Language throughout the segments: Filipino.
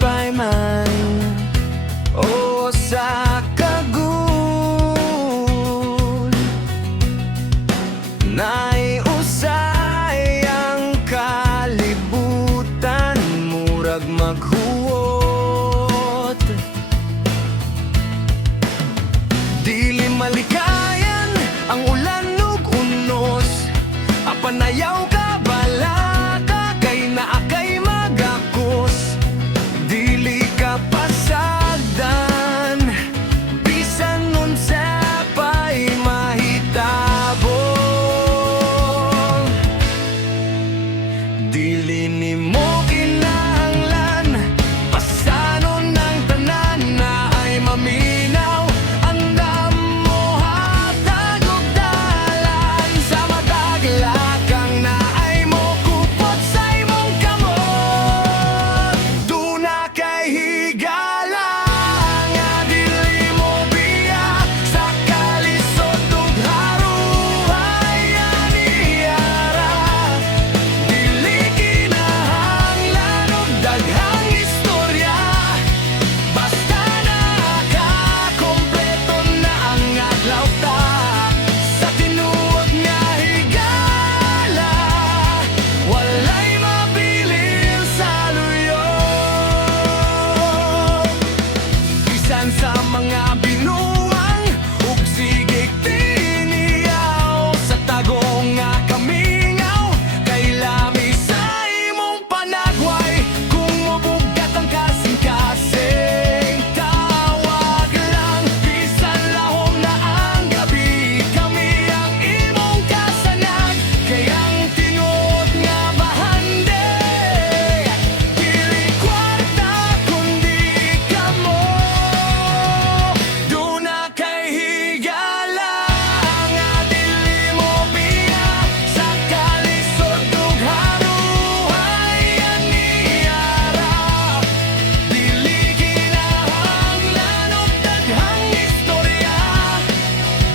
pay man o sa kagul naiusay ang kalibutan murag maghuot. Dili malikayan ang ulan ug unos, apanayaw ka bala ka kay naakay magakos. Dili ka pasagdan bisan unsa pay mahitabo. Dili nimo kinahanglan pasanon ng tanan na ay maminaw. Andam mo hatag og dalan sa madaglagang na ay mo kupot sa imong kamot. Duna kay higala nga dili mo biya sa kalisod ug haruhay aniyara. Dili kinahanglan og daghang istorya, basta nakakompleto na ang adlaw ta. Sa tinuod nga higala, walay mabilin sa luyo. Bisan sa mga binuang ug sigig tiniyaw, sa tagong nga kamingaw kay lami sa imong panagway. Kung mabugat ang kasing-kasing, tawag lang. Bisan lahom na ang gabi, kami ang imong kasanag. Kay ang tinuod nga bahande, dili kwarta kundi kamo. Duna kay higala nga dili mo biya sa kalisod ug haruhay aniyara. Dili kinahanglan og daghang istorya,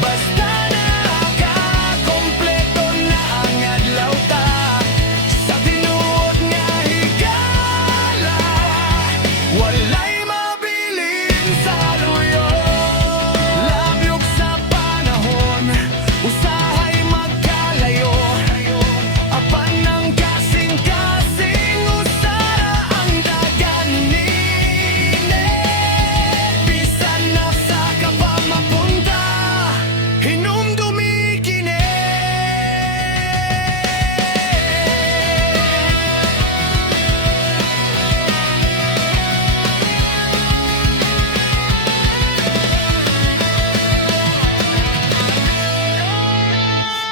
basta nakakompleto na ang adlaw ta. Sa tinuod nga higala, walay mabilin sa luyo. Labyog sa panahon, usahay magkalayo. Apan ng kasing-kasing, usara ang dagan nini. Bisan nasa ka pa mapunta, hinumdumi kini.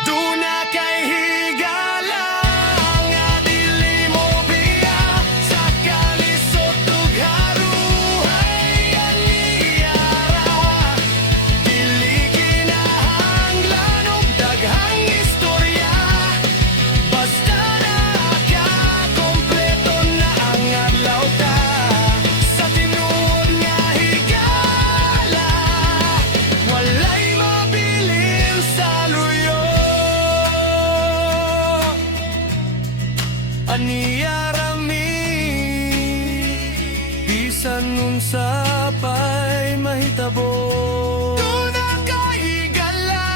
Duna kay higala nga dili mo biya sa kalisod ug haruhay aniyara. Dili kinahanglan og daghang istorya, basta nakakompleto na ang adlaw ta. Sa tinuod nga higala, walay mabilin sa luyo. Aniyara mi, bisan unsa pay mahitabo. Duna kay higala,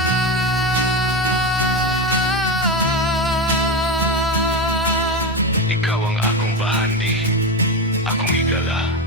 Ikaw ang akong bahandi, akong higala.